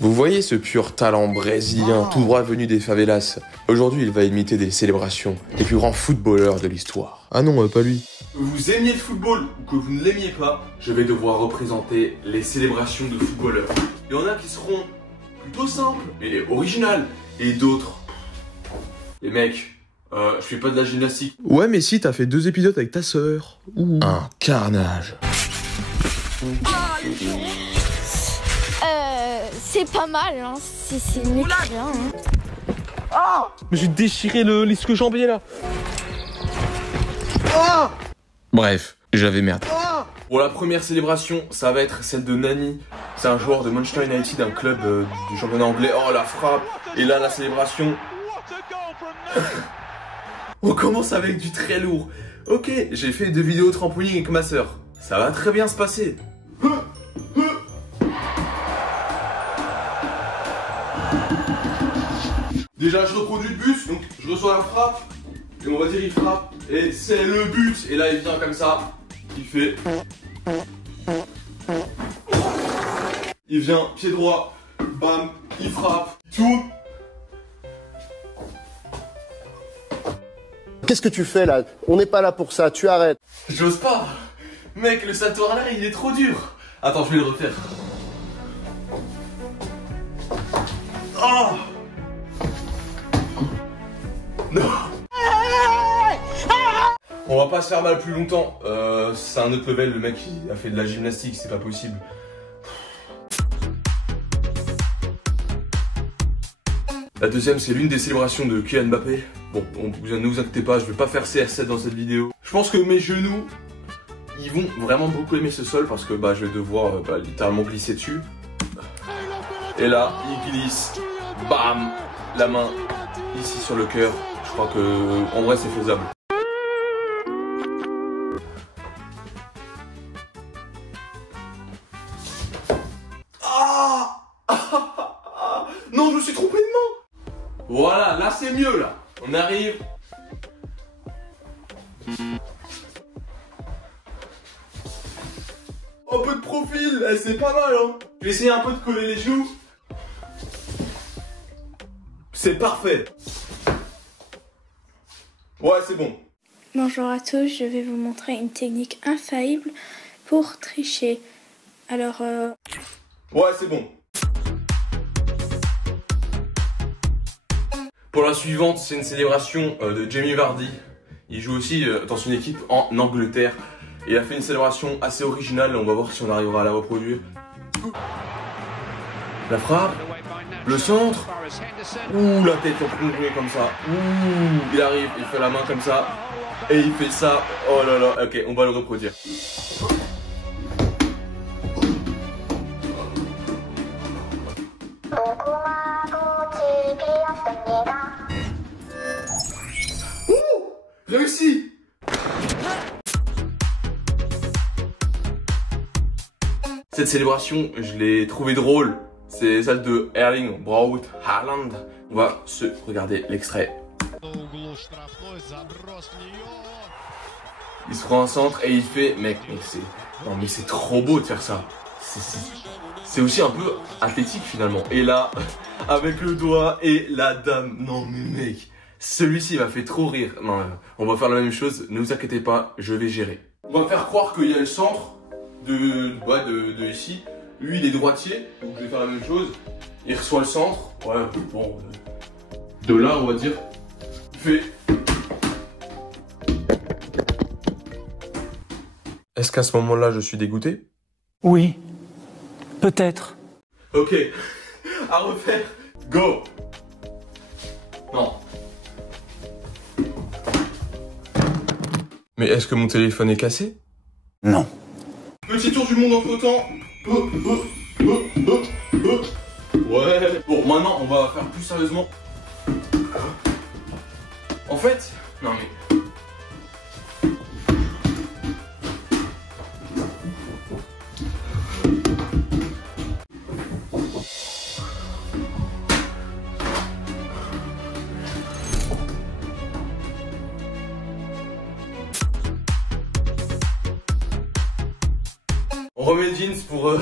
Vous voyez ce pur talent brésilien tout droit venu des favelas? Aujourd'hui, il va imiter des célébrations des plus grands footballeurs de l'histoire. Ah non, pas lui. Que vous aimiez le football ou que vous ne l'aimiez pas, je vais devoir représenter les célébrations de footballeurs. Il y en a qui seront plutôt simples et originales, et d'autres... Les mecs, je fais pas de la gymnastique. Ouais, mais si, t'as fait 2 épisodes avec ta sœur. Ouh. Un carnage. C'est pas mal, hein. C'est mieux que rien. Hein. Ah! Mais j'ai déchiré l'isque jambier là. Ah! Bref, j'avais merde. Ah! Bon, la première célébration, ça va être celle de Nani. C'est un joueur de Manchester United, un club du championnat anglais. Oh, la frappe! Et là, la célébration. On commence avec du très lourd. Ok, j'ai fait 2 vidéos trampoline avec ma sœur. Ça va très bien se passer. Déjà, je reproduis le but, donc je reçois la frappe. Et on va dire il frappe. Et c'est le but. Et là, il vient comme ça. Il fait... Il vient, pied droit. Bam, il frappe. Il tourne. Qu'est-ce que tu fais là? On n'est pas là pour ça, tu arrêtes. J'ose pas. Mec, le salto arrière, il est trop dur. Attends, je vais le refaire. Oh! Non. On va pas se faire mal plus longtemps. C'est un autre level, le mec il a fait de la gymnastique, c'est pas possible. La deuxième, c'est l'une des célébrations de Kylian Mbappé. Bon, ne vous inquiétez pas, je vais pas faire CR7 dans cette vidéo. Je pense que mes genoux, ils vont vraiment beaucoup aimer ce sol parce que je vais devoir littéralement glisser dessus. Et là, il glisse. Bam! La main ici sur le cœur. Je crois que en vrai c'est faisable. Ah! Non, je me suis trompé de main. Voilà, là c'est mieux là. On arrive. Un peu de profil, c'est pas mal hein. Je vais essayer un peu de coller les genoux. C'est parfait. Ouais, c'est bon. Bonjour à tous, je vais vous montrer une technique infaillible pour tricher. Alors, Ouais, c'est bon. Pour la suivante, c'est une célébration de Jamie Vardy. Il joue aussi dans une équipe en Angleterre. Il a fait une célébration assez originale, on va voir si on arrivera à la reproduire. La frappe, le centre, ouh la tête en plongée comme ça, ouh il arrive, il fait la main comme ça, et il fait ça, oh là là, ok on va le reproduire. Ouh, réussi. Cette célébration, je l'ai trouvée drôle. C'est celle de Erling Braut Haaland. On va se regarder l'extrait. Il se prend un centre et il fait... Mec, mais c'est trop beau de faire ça. C'est aussi un peu athlétique finalement. Et là, avec le doigt et la dame. Non mais mec, celui-ci m'a fait trop rire. Non, on va faire la même chose. Ne vous inquiétez pas, je vais gérer. On va faire croire qu'il y a le centre de ici. Lui il est droitier, donc je vais faire la même chose. Il reçoit le centre. Ouais, bon. De là on va dire. Il fait. Est-ce qu'à ce moment-là, je suis dégoûté? Oui, peut-être. Ok, à refaire. Go. Non. Mais est-ce que mon téléphone est cassé? Non. Petit tour du monde en flottant. Ouais. Bon, maintenant on va faire plus sérieusement. En fait, non mais. On remet le jeans pour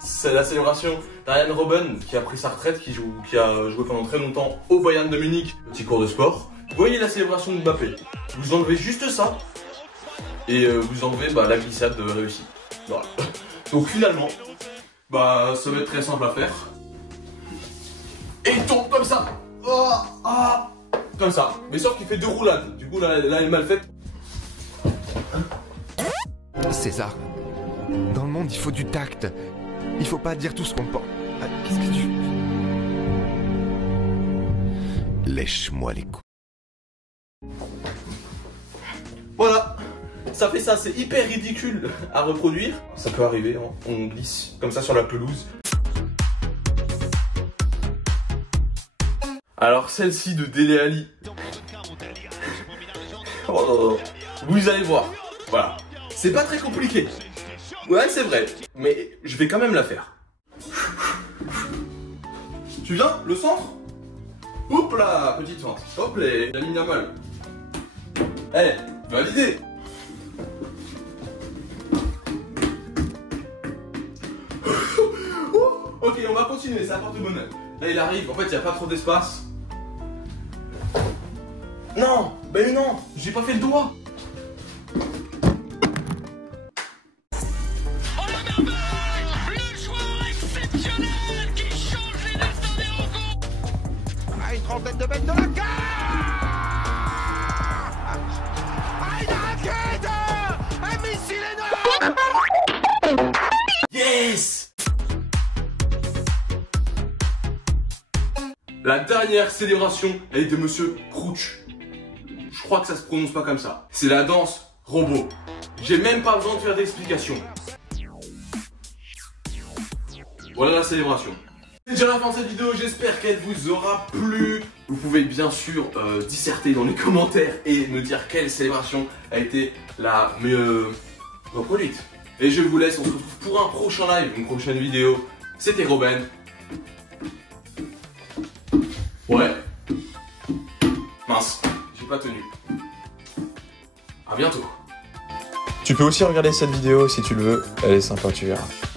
c'est la célébration d'Arjen Robben qui a pris sa retraite, qui a joué pendant très longtemps au Bayern de Munich. Petit cours de sport. Vous voyez la célébration de Mbappé. Vous enlevez juste ça et vous enlevez la glissade réussie. Voilà. Donc finalement, ça va être très simple à faire. Et il tombe comme ça. Comme ça. Mais sauf qu'il fait 2 roulades. Du coup là elle est mal faite. César, dans le monde il faut du tact. Il faut pas dire tout ce qu'on pense. Qu'est-ce que tu... Lèche-moi les couilles. Voilà, ça fait ça, c'est hyper ridicule à reproduire. Ça peut arriver, hein. On glisse comme ça sur la pelouse. Alors celle-ci de Dele Alli. Vous allez voir, voilà. C'est pas très compliqué. Ouais, c'est vrai, mais je vais quand même la faire. Tu viens, le centre? Hop là, petite fente. Hop là, la mine à mal. Eh, validé. Ok, on va continuer, c'est un porte-bonheur. Là, il arrive, en fait, il n'y a pas trop d'espace. Non, ben non, j'ai pas fait le doigt. Une trentaine de mètres de la carte. Une raquette. Un missile énorme. Yes. La dernière célébration, elle est de Monsieur Crouch. Je crois que ça se prononce pas comme ça. C'est la danse robot. J'ai même pas besoin de faire d'explication. Voilà la célébration. C'est déjà la fin de cette vidéo, j'espère qu'elle vous aura plu. Vous pouvez bien sûr disserter dans les commentaires et me dire quelle célébration a été la mieux reproduite. Et je vous laisse, on se retrouve pour un prochain live, une prochaine vidéo. C'était Robben. Ouais. Mince, j'ai pas tenu. À bientôt. Tu peux aussi regarder cette vidéo si tu le veux, elle est sympa, tu verras.